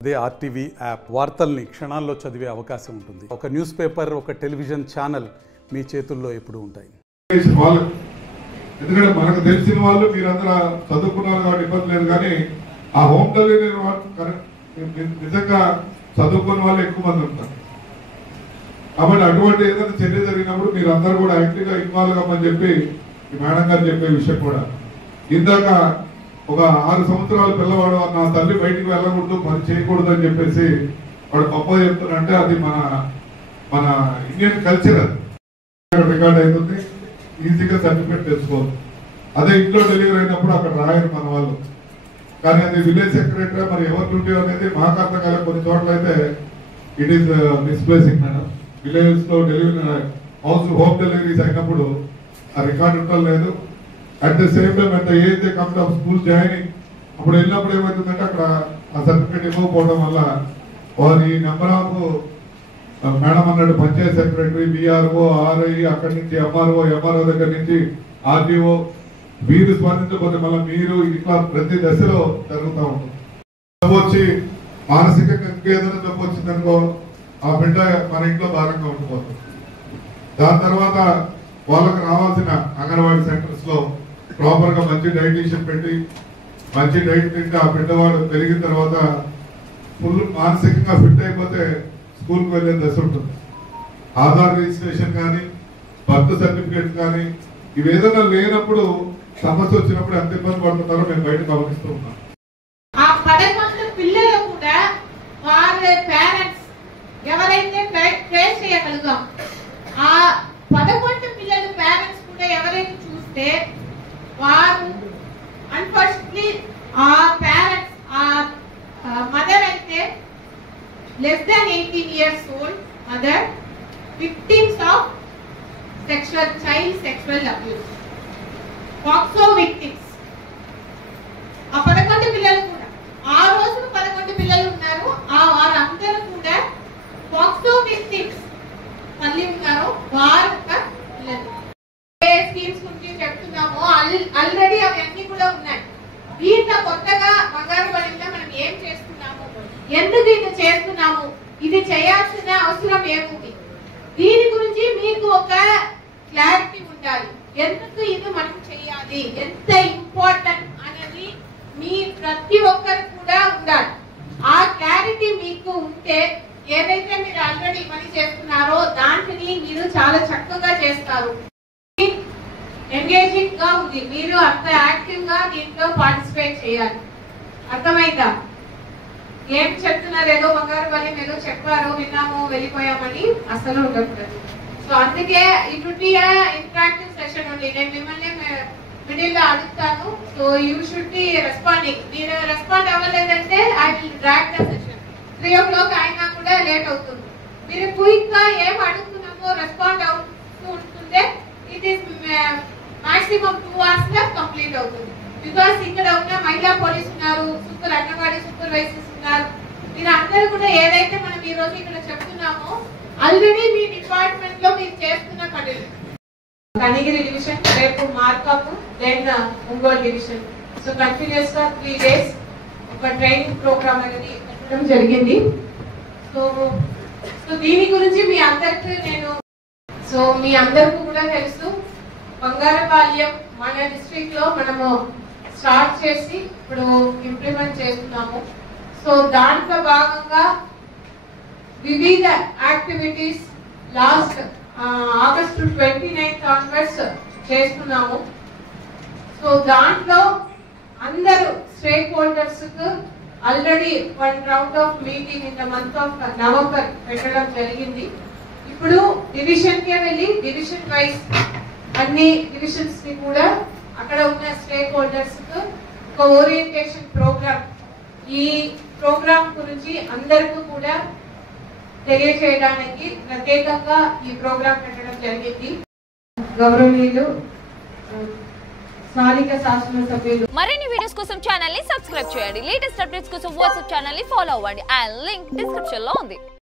అదే RTV app వార్తల్ని క్షణాల్లో చదివే అవకాశం ఉంటుంది. ఒక న్యూస్ పేపర్, ఒక టెలివిజన్ ఛానల్ మీ చేతుల్లో ఎప్పుడూ ఉంటాయి. ఎందుకంటే మనకు తెలిసిన వాళ్ళు మీరందరూ చదువుకున్నారు కాబట్టి ఇబ్బంది లేదు, కానీ ఆ హోమ్ డెలివరీ నిజంగా చదువుకున్న వాళ్ళు ఎక్కువ మంది ఉంటారు. కాబట్టి అటువంటి ఏదైనా చర్య జరిగినప్పుడు మీరందరూ కూడా యాక్టివ్గా ఇన్వాల్వ్ అవ్వమని చెప్పి మేడం గారు చెప్పే విషయం కూడా. ఇందాక ఒక 6 సంవత్సరాల పిల్లవాడు నా తల్లి బయటికి వెళ్ళకూడదు, పని చేయకూడదు అని చెప్పేసి వాడు గొప్ప చెప్తున్నంటే అది మన ఇండియన్ కల్చర్. అది రికార్డ్ అవుతుంది, ఈజీగా సర్టిఫికేట్ తెచ్చుకోవచ్చు. అదే ఇంట్లో డెలివరీ అయినప్పుడు అక్కడ రాయరు మన వాళ్ళు. కానీ అది విలేజ్ సెక్రటరీ మరి ఎవరి డ్యూటీ అనేది మాకు అర్థం కాలేదు. కొన్ని చోట్ల అయితే ఇట్ ఈస్ మిస్ప్లేసింగ్ మేడం. విలేజ్ లో డెలివరీ హోమ్ డెలివరీస్ అయినప్పుడు ఆ రికార్డు ఉండడం లేదు. అట్ ద సేమ్ టైం అంత age they come of school joining అప్పుడు వెళ్ళినప్పుడు ఏమవుతుందంటే అక్కడ ఆ సర్టిఫికేట్ ఇవ్వకపోవడం వల్ల వారి నెంబర్ ఆఫ్ మేడం అన్నట్టు పంచాయత్ సెక్రటరీ, బిఆర్ఓ, ఆర్ఐ, అక్కడి నుంచి ఎంఆర్ఓ దగ్గర నుంచి ఆర్డీఓ వీరు స్పందించకపోతే మళ్ళీ మీరు ఇట్లా ప్రతి దశలో జరుగుతూ ఉంటుంది. వచ్చి మానసికంగా ఇంకేదైనా జబ్బు వచ్చిందనుకో ఆ బిడ్డ మన ఇంట్లో భారంగా ఉండిపోతుంది. దాని తర్వాత వాళ్ళకి రావాల్సిన అంగన్వాడీ సెంటర్స్ లో ప్రాపర్ గా మంచి డైటీషియన్ పెట్టి మంచి డైట్ తింటే ఆ బిడ్డవాడు పెరిగిన తర్వాత ఫుల్ మానసికంగా ఫిట్ అయిపోతే స్కూల్కి వెళ్ళే దశ ఉంటుంది. ఆధార్ రిజిస్ట్రేషన్ కానీ, బర్త్ సర్టిఫికేట్ కానీ ఇవి ఏదైనా లేనప్పుడు సమస్య వచ్చినప్పుడు ఎంత ఇబ్బంది పడుతున్నారో మేము బయట గమనిస్తూ ఉన్నాం. ఆ 11 పిల్లలు కూడా వాళ్ళ పేరెంట్స్ ఎవరైతే ట్రేస్ చేయగలుగుతాం, ఆ 11 పిల్లలు పేరెంట్స్ కూడా ఎవరైతే చూస్తే వారు అన్ఫార్చునేట్లీ ఆ పేరెంట్స్ ఆ మదర్ అయితే less than 18 years old mother, victims of child sexual abuse, POCSO victims. ఆ 11 పిల్లలు కూడా ఆ రోజు 11 పిల్లలు ఉన్నారు. ఆ వారందరూ కూడా POCSO victims మళ్ళీ ఉన్నారు. వారు పిల్లలు ఏ స్కీమ్స్ గురించి చెప్తున్నామో ఆల్రెడీ అవన్నీ కూడా ఉన్నాయి. దీంట్లో కొత్తగా బంగారు బడిలో మనం ఏం చేస్తున్నాము, ఎందుకు ఇది చేస్తున్నాము, ఇది చేయాల్సిన అవసరం ఏముంది, దీని గురించి మీకు ఒక క్లారిటీ ఉండాలి. ఎందుకు ఇది మనం చేయాలి, ఎంత ఇంపార్టెంట్ అనేది మీ ప్రతి ఒక్కరు కూడా ఉండాలి. ఆ క్లారిటీ మీకు ఉంటే ఏదైతే మీరు ఆల్రెడీ పని చేస్తున్నారో దాంట్ని మీరు చాలా చక్కగా చేస్తారు. ఎంగేజింగ్ గా ఉంది, మీరు అంత యాక్టివ్ గా దీంట్లో పార్టిసిపేట్ చేయాలి. అర్థమైందా? ఏం చెప్తున్నారు, ఏదో బంగారు బలి ఏదో చెప్పారు విన్నాము వెళ్ళిపోయామని అసలు ఉండకూడదు. సో అందుకే it would be interactive session ఉంది. నేను మిమ్మల్ని మిడిల్ లో అడుగుతాను. So you should be responding. మీరు రెస్పాండ్ అవ్వలేదంటే I will drag the session. 3 o'clock అయినా కూడా లేట్ అవుతుంది. మీరు క్విక్ గా ఏం అడుగుతున్నామో రెస్పాండ్ అవుతూ ఉంటుంటే ఇట్ ఈస్ మాక్సిమం 2 hours లో కంప్లీట్ అవుతుంది. బికాస్ ఇక్కడ ఉన్న మహిళా పోలీస్ ఉన్నారు, అంగన్వాడీ సూపర్వైజర్స్ ఉన్నారు. మీరు అందరూ కూడా ఏదైతే మనం ఈ రోజు ఇక్కడ చెప్తున్నామో ఆల్రెడీ మీ డిపార్ట్మెంట్ లో మీరు చేస్తున్న పనులు. కనిగిరి డివిజన్, రేపు Markapur, then Ongole division. So continuous గా 3 days ఒక ట్రైనింగ్ ప్రోగ్రామ్ అనేది పెట్టడం జరిగింది. సో దీని గురించి మీ అందరికీ కూడా తెలుసు. బంగారపాళ్యం మన డిస్ట్రిక్ట్ లో మనము స్టార్ట్ చేసి ఇప్పుడు ఇంప్లిమెంట్ చేస్తున్నాము. సో దాంట్లో భాగంగా వివిధ activities last August 29th onwards చేస్తున్నాము. సో దాంట్లో అందరూ స్టేక్ హోల్డర్స్ కు already 1 round of meeting in the month of November పెట్టడం జరిగింది. ఇప్పుడు డివిజన్ కే వెళ్ళి డివిజన్ వైజ్ అన్ని డివిజన్స్ ని కూడా అక్కడ ఉన్న స్టేక్ హోల్డర్స్ కు ఒక ఓరియంటేషన్ ప్రోగ్రామ్, ఈ ప్రోగ్రామ్ గురించి అందరికీ కూడా తెలియజేయడానికి ప్రత్యేకంగా ఈ ప్రోగ్రామ్ పెట్టడం జరిగింది. గౌరవనీయులు స్థానిక శాసనసభ్యులు మరిన్ని వీడియోస్ కోసం ఛానల్ ని సబ్స్క్రైబ్ చేయండి. లేటెస్ట్ అప్డేట్స్ కోసం వాట్సాప్ ఛానల్ ని ఫాలో అవ్వండి. ఆ లింక్ డిస్క్రిప్షన్ లో ఉంది.